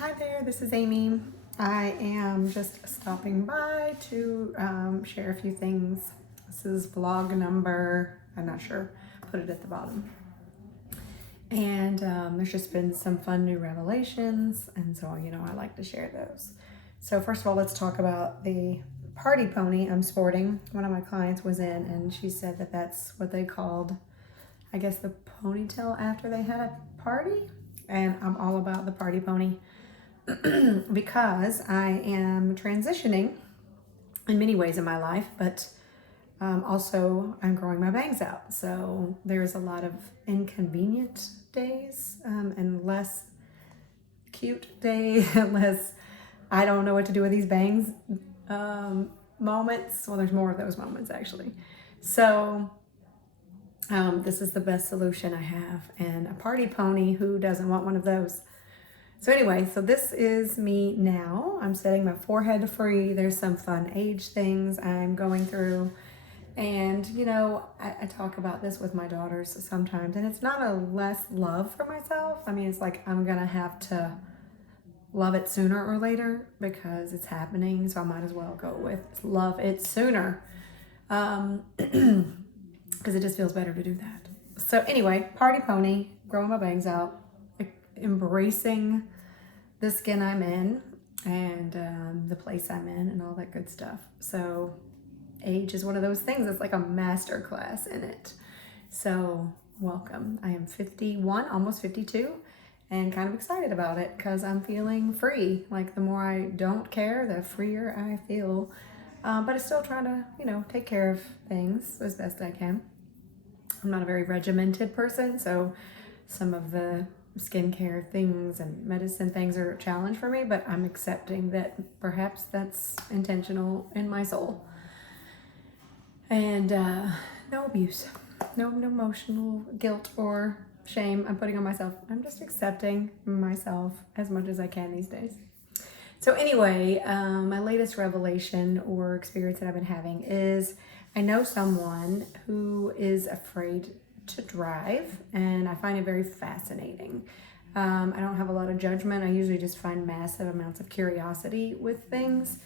Hi there, this is Amy. I am just stopping by to share a few things. This is vlog number, I'm not sure, put it at the bottom. And there's just been some fun new revelations, and so, I like to share those. So first of all, let's talk about the party pony I'm sporting. One of my clients was in, and she said that that's what they called, I guess, the ponytail after they had a party. And I'm all about the party pony because I am transitioning in many ways in my life, but also I'm growing my bangs out. So there's a lot of inconvenient days and less cute days, less I don't know what to do with these bangs moments. Well, there's more of those moments actually. So this is the best solution I have, and a party pony, who doesn't want one of those? So anyway, so this is me now. I'm setting my forehead free. There's some fun age things I'm going through. And, I talk about this with my daughters sometimes, and it's not a less love for myself. I mean, it's like I'm going to have to love it sooner or later because it's happening. So I might as well go with love it sooner. Because it just feels better to do that. So anyway, party pony, growing my bangs out, embracing the skin I'm in and the place I'm in and all that good stuff. So age is one of those things. It's like a master class in it. So welcome. I am 51, almost 52, and kind of excited about it because I'm feeling free. Like the more I don't care, the freer I feel. But I'm still trying to, take care of things as best I can. I'm not a very regimented person, so some of the skincare things and medicine things are a challenge for me, but I'm accepting that perhaps that's intentional in my soul. And no abuse, no emotional guilt or shame I'm putting on myself. I'm just accepting myself as much as I can these days. So anyway, my latest revelation or experience that I've been having is I know someone who is afraid to drive, and I find it very fascinating. I don't have a lot of judgment. I usually just find massive amounts of curiosity with things,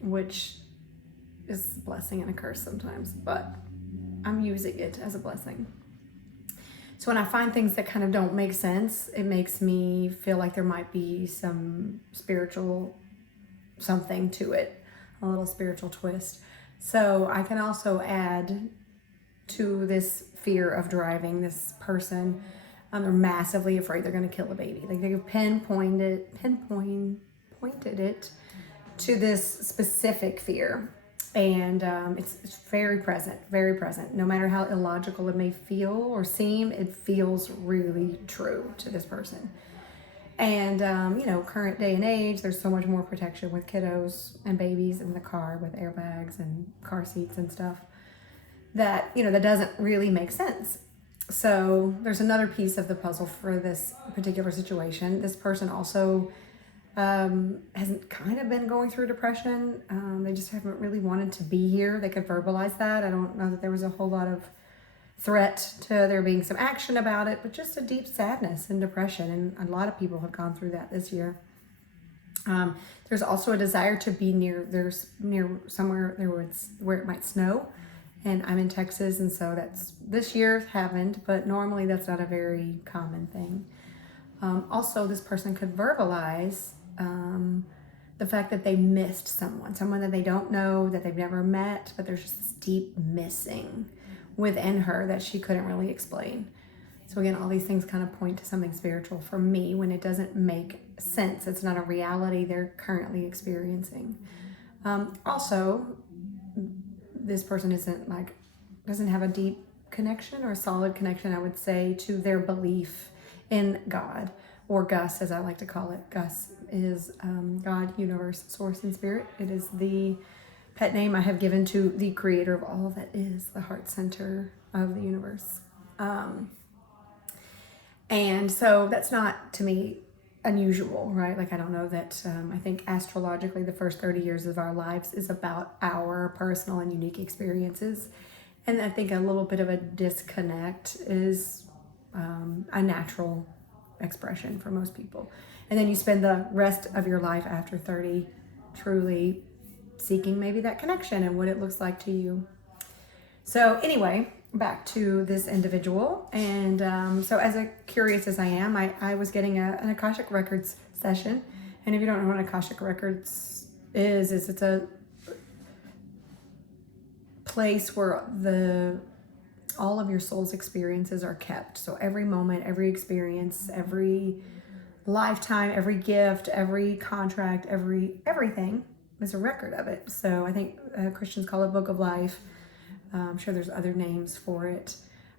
which is a blessing and a curse sometimes, but I'm using it as a blessing. So when I find things that kind of don't make sense, it makes me feel like there might be some spiritual something to it, a little spiritual twist. So I can also add to this fear of driving. This person, they're massively afraid they're going to kill a baby. Like they've pinpointed it to this specific fear. And it's very present. No matter how illogical it may feel or seem, it feels really true to this person. And, current day and age, there's so much more protection with kiddos and babies in the car with airbags and car seats and stuff that, that doesn't really make sense. So there's another piece of the puzzle for this particular situation. This person also hasn't kind of been going through depression. They just haven't really wanted to be here. They could verbalize that. I don't know that there was a whole lot of threat to there being some action about it, but just a deep sadness and depression. And a lot of people have gone through that this year. There's also a desire to be near somewhere where it might snow. And I'm in Texas, and so that's this year haven't, but normally that's not a very common thing. Also, this person could verbalize the fact that they missed someone that they don't know, that they've never met, but there's just this deep missing within her that she couldn't really explain. So again, all these things kind of point to something spiritual for me when it doesn't make sense. It's not a reality they're currently experiencing. Also, this person doesn't have a deep connection or a solid connection, I would say, to their belief in God, or Gus, as I like to call it. Gus is God, universe, source, and spirit. It is the pet name I have given to the creator of all that is, the heart center of the universe. And so that's not, to me, unusual, right? Like, I don't know that, I think astrologically the first 30 years of our lives is about our personal and unique experiences. And I think a little bit of a disconnect is a natural expression for most people. And then you spend the rest of your life after 30 truly seeking maybe that connection and what it looks like to you. So anyway, back to this individual. And so as curious as I am, I was getting an Akashic Records session. And if you don't know what Akashic Records is it's a place where all of your soul's experiences are kept. So every moment, every experience, every lifetime, every gift, every contract, everything is a record of it. So I think Christians call it Book of Life. I'm sure there's other names for it.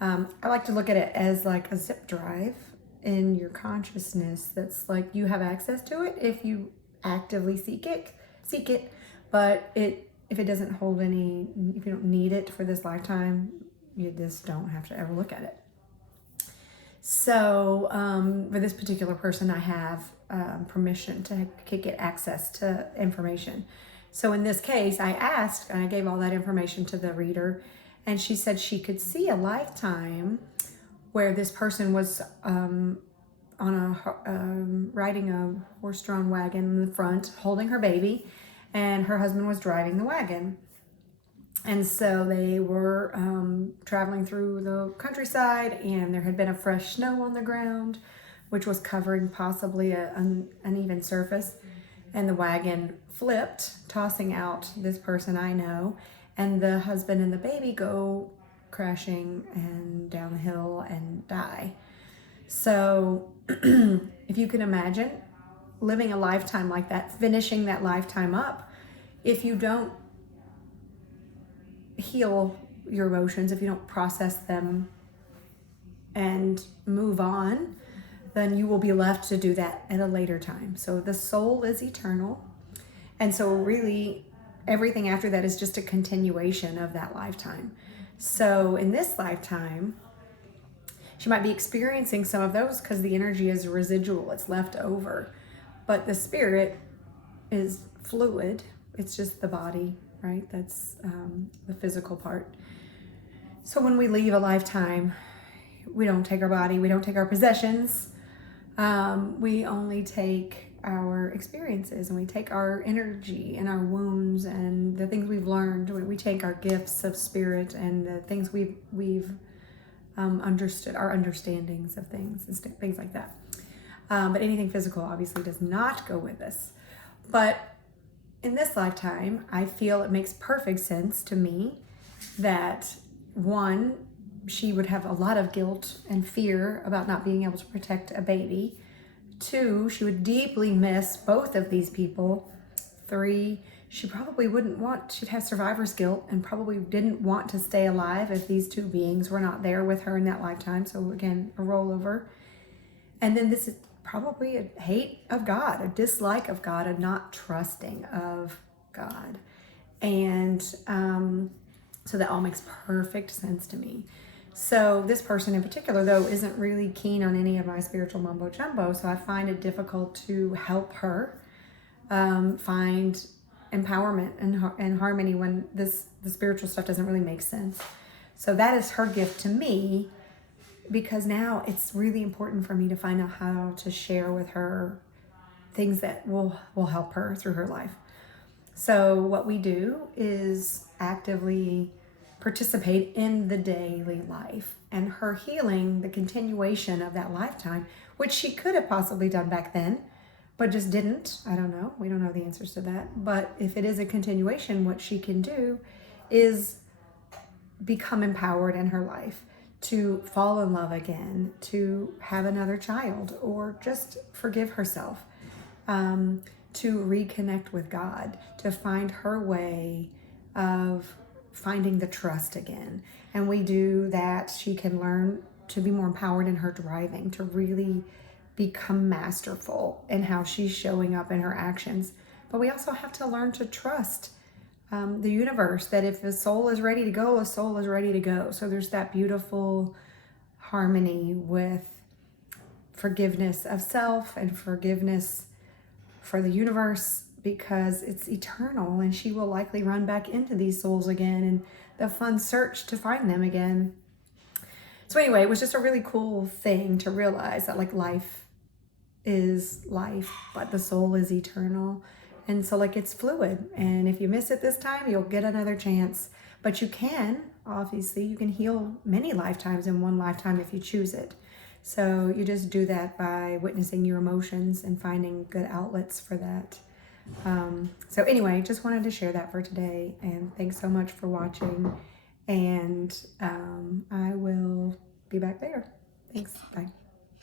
I like to look at it as like a zip drive in your consciousness that's like you have access to it if you actively seek it. But if it doesn't hold any, if you don't need it for this lifetime, you just don't have to ever look at it. So for this particular person, I have permission to get access to information. So in this case, I asked and I gave all that information to the reader, and she said she could see a lifetime where this person was riding a horse-drawn wagon in the front, holding her baby, and her husband was driving the wagon. And so they were traveling through the countryside, and there had been a fresh snow on the ground, which was covering possibly an uneven surface. And the wagon flipped, tossing out this person I know, and the husband and the baby go crashing and down the hill and die. So if you can imagine living a lifetime like that, finishing that lifetime up, if you don't heal your emotions, if you don't process them and move on, then you will be left to do that at a later time. So the soul is eternal. And so really everything after that is just a continuation of that lifetime. So in this lifetime, she might be experiencing some of those because the energy is residual, it's left over. But the spirit is fluid. It's just the body, right? That's the physical part. So when we leave a lifetime, we don't take our body, we don't take our possessions. We only take our experiences, and we take our energy and our wounds and the things we've learned. We take our gifts of spirit and the things we've understood, our understandings of things and things like that. But anything physical obviously does not go with us. But in this lifetime, I feel it makes perfect sense to me that one, she would have a lot of guilt and fear about not being able to protect a baby. Two, she would deeply miss both of these people. Three, she probably she'd have survivor's guilt and probably didn't want to stay alive if these two beings were not there with her in that lifetime. So again, a rollover. And then this is probably a hate of God, a dislike of God, a not trusting of God. And so that all makes perfect sense to me. So this person in particular, though, isn't really keen on any of my spiritual mumbo jumbo. So I find it difficult to help her find empowerment and harmony when the spiritual stuff doesn't really make sense. So that is her gift to me, because now it's really important for me to find out how to share with her things that will help her through her life. So what we do is actively participate in the daily life and her healing, the continuation of that lifetime, which she could have possibly done back then, but just didn't. I don't know. We don't know the answers to that. But if it is a continuation, what she can do is become empowered in her life, to fall in love again, to have another child, or just forgive herself, to reconnect with God, to find her way of finding the trust again. And we do that. She can learn to be more empowered in her driving, to really become masterful in how she's showing up in her actions. But we also have to learn to trust the universe, that if a soul is ready to go, a soul is ready to go. So there's that beautiful harmony with forgiveness of self and forgiveness for the universe, because it's eternal and she will likely run back into these souls again, and the fun search to find them again. So anyway, it was just a really cool thing to realize that like life is life, but the soul is eternal. And so like it's fluid. And if you miss it this time, you'll get another chance. But you can, obviously, you can heal many lifetimes in one lifetime if you choose it. So you just do that by witnessing your emotions and finding good outlets for that. So anyway, just wanted to share that for today. And thanks so much for watching. And I will be back there. Thanks. Bye.